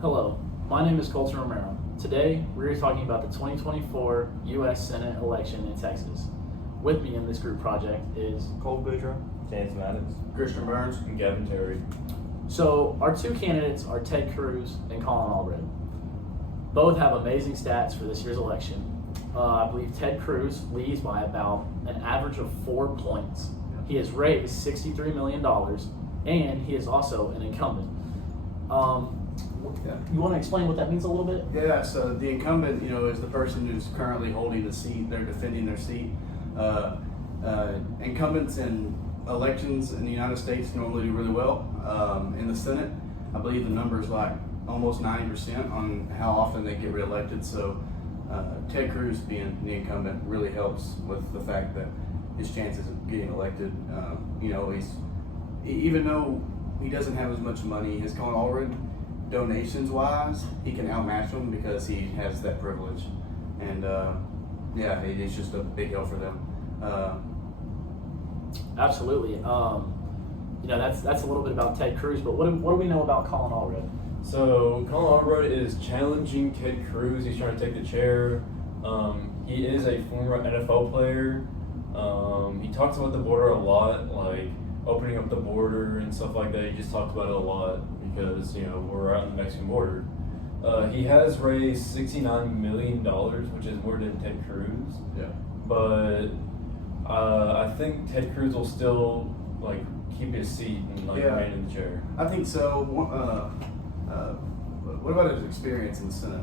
Hello, my name is Colton Romero. Today, we're talking about the 2024 U.S. Senate election in Texas. With me in this group project is Cole Boudreaux, James Maddox, Christian Burns, and Gavin Terry. So our two candidates are Ted Cruz and Colin Allred. Both have amazing stats for this year's election. I believe Ted Cruz leads by about an average of 4 points. He has raised $63 million, and he is also an incumbent. You want to explain what that means a little bit? Yeah, so the incumbent, is the person who's currently holding the seat. They're defending their seat. Incumbents in elections in the United States normally do really well. In the Senate, I believe the number is like almost 90% on how often they get reelected. So Ted Cruz being the incumbent really helps with the fact that his chances of getting elected, he's, even though he doesn't have as much money as Colin Allred, donations wise, he can outmatch them because he has that privilege. And it's just a big help for them. Absolutely. That's a little bit about Ted Cruz, but what do we know about Colin Allred? So Colin Allred is challenging Ted Cruz. He's trying to take the chair. He is a former NFL player. He talks about the border a lot, like opening up the border and stuff like that. He just talks about it a lot because we're out in the Mexican border. He has raised $69 million, which is more than Ted Cruz. Yeah. But I think Ted Cruz will still keep his seat and remain in the chair. I think so. What about his experience in the Senate?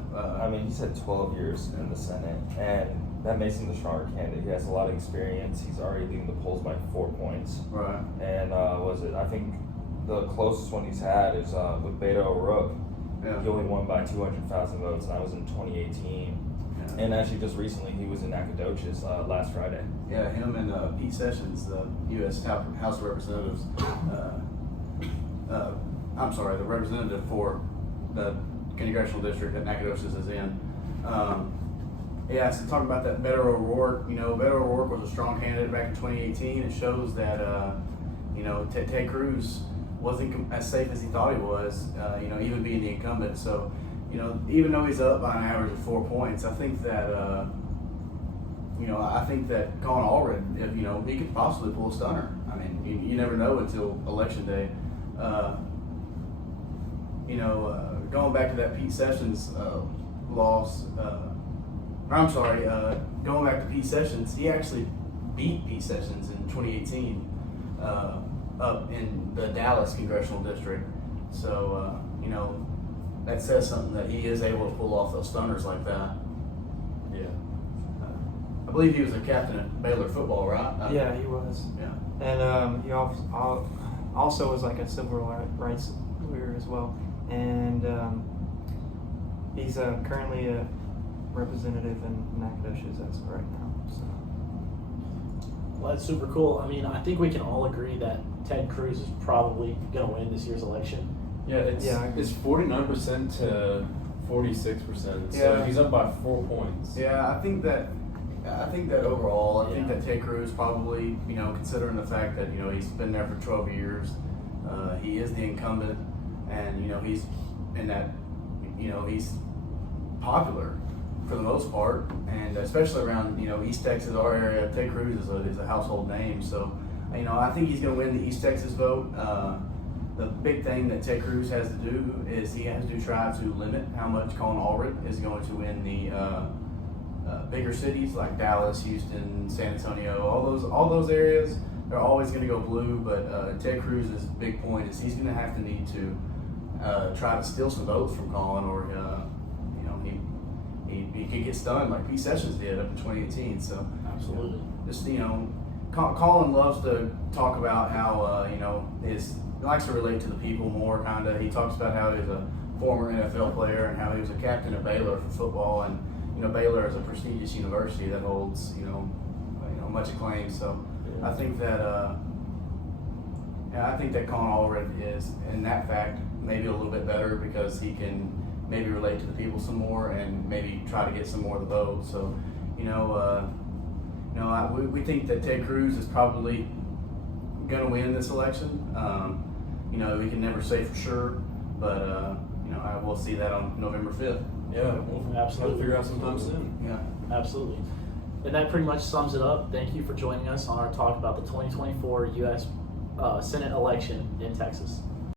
he's had 12 years in the Senate, and that makes him the stronger candidate. He has a lot of experience. He's already leading the polls by 4 points. Right. And I think the closest one he's had is with Beto O'Rourke. Yeah. He only won by 200,000 votes, and that was in 2018. Yeah. And actually, just recently, he was in Nacogdoches last Friday. Yeah, him and Pete Sessions, the U.S. House of Representatives. The representative for the congressional district that Nacogdoches is in. So talking about that Beto O'Rourke, Beto O'Rourke was a strong candidate back in 2018. It shows that, Ted Cruz wasn't as safe as he thought he was, even being the incumbent. So, even though he's up by an average of 4 points, I think that, Colin Allred, if he could possibly pull a stunner. I mean, you never know until election day. Going back to that Pete Sessions loss. Going back to Pete Sessions, he actually beat Pete Sessions in 2018 up in the Dallas congressional district. So, that says something that he is able to pull off those stunners like that. Yeah. I believe he was a captain at Baylor football, right? Yeah, he was. Yeah. And he also was like a civil rights lawyer as well. And he's currently a representative in Nacogdoches as of right now. So. Well, that's super cool. I think we can all agree that Ted Cruz is probably going to win this year's election. Yeah, it's 49% to 46%. So Yeah. he's up by 4 points. Yeah, I think that overall, I think that Ted Cruz probably, considering the fact that, he's been there for 12 years, he is the incumbent, and, he's in that, he's popular for the most part, and especially around, East Texas, our area. Ted Cruz is a household name, so, I think he's going to win the East Texas vote. The big thing that Ted Cruz has to do is he has to try to limit how much Colin Allred is going to win the bigger cities like Dallas, Houston, San Antonio, all those areas. They're always going to go blue, but Ted Cruz's big point is he's going to have to need to try to steal some votes from Colin, or he could get stunned like Pete Sessions did up in 2018. So Absolutely. Colin loves to talk about how he likes to relate to the people more. Kinda, he talks about how he's a former NFL player and how he was a captain at Baylor for football, and Baylor is a prestigious university that holds much acclaim. So I think that Colin Allred is, in that fact, maybe a little bit better because he can maybe relate to the people some more and maybe try to get some more of the vote. So we think that Ted Cruz is probably going to win this election. We can never say for sure, but we'll see that on November 5th. Yeah, we'll have to Absolutely. figure out sometime soon. Yeah. Absolutely. And that pretty much sums it up. Thank you for joining us on our talk about the 2024 U.S. Senate election in Texas.